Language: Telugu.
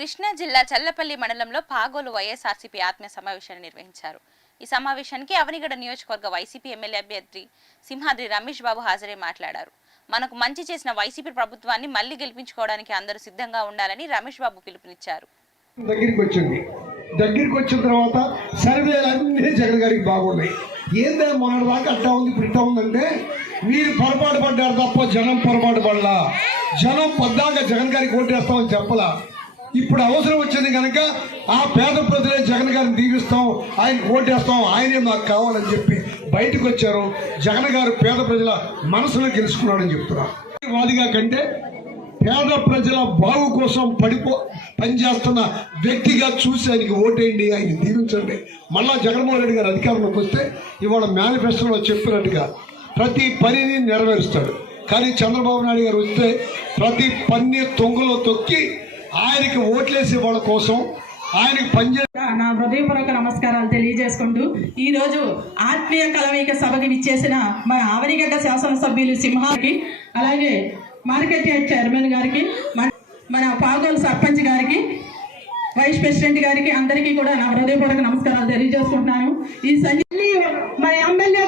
కృష్ణా జిల్లా చల్లపల్లి మండలంలో పాగోలు వైఎస్ఆర్సీపీ ఆత్మీయ సమావేశాన్ని నిర్వహించారు. ఈ సమావేశానికి అవనిగడ నియోజకవర్గ వైసీపీ ఎమ్మెల్యే అభ్యర్థి సింహాద్రి రమేష్ బాబు హాజరై మాట్లాడారు. మనకు మంచి చేసిన వైసీపీ ప్రభుత్వాన్ని మళ్లీ గెలిపించుకోవడానికి అందరూ సిద్ధంగా ఉండాలని రమేష్ బాబు పిలుపునిచ్చారు. దగ్గరికి వచ్చిన తర్వాత సర్వేలన్నీ జగన్ గారికి బాగున్నాయి. ఏందా మొన్నటిదాకా అట్టా ఉంది, ఇప్పుడు ఇట్టా ఉందంటే మీరు పొరపాటు పడ్డారు తప్ప జనం పొరపాటు పడలా. జనం పద్దాక జగన్ గారికి ఓటేస్తామని చెప్పలా. ఇప్పుడు అవసరం వచ్చింది కనుక ఆ పేద ప్రజలే జగన్ గారిని దీవిస్తాం, ఆయన ఓటేస్తాం, ఆయనే మాకు కావాలని చెప్పి బయటకు వచ్చారు. జగన్ గారు పేద ప్రజల మనసులో గెలుచుకున్నాడని చెప్తున్నారు. వాదిగా కంటే పేద ప్రజల బాగు కోసం పనిచేస్తున్న వ్యక్తిగా చూసి ఆయనకి ఓటేయండి, ఆయన దీవించండి. మళ్ళా జగన్మోహన్ రెడ్డి గారు అధికారంలోకి వస్తే ఇవాళ మేనిఫెస్టోలో చెప్పినట్టుగా ప్రతి పనిని నెరవేరుస్తాడు. కానీ చంద్రబాబు నాయుడు గారు వస్తే ప్రతి పని తొంగలో తొక్కి ఆయనకి ఓట్లేసే వాళ్ళ కోసం ఆయనకి నా హృదయపూర్వక నమస్కారాలు తెలియజేసుకుంటూ ఈరోజు ఆత్మీయ కలయిక సభకి విచ్చేసిన మన ఆవనిగడ్డ శాసనసభ్యులు సింహాకి, అలాగే మార్కెట్ యార్డ్ చైర్మన్ గారికి, మన పాగోలు సర్పంచ్ గారికి, వైస్ ప్రెసిడెంట్ గారికి, అందరికీ కూడా నా హృదయపూర్వక నమస్కారాలు తెలియజేసుకుంటున్నాను. ఈ మన ఎమ్మెల్యే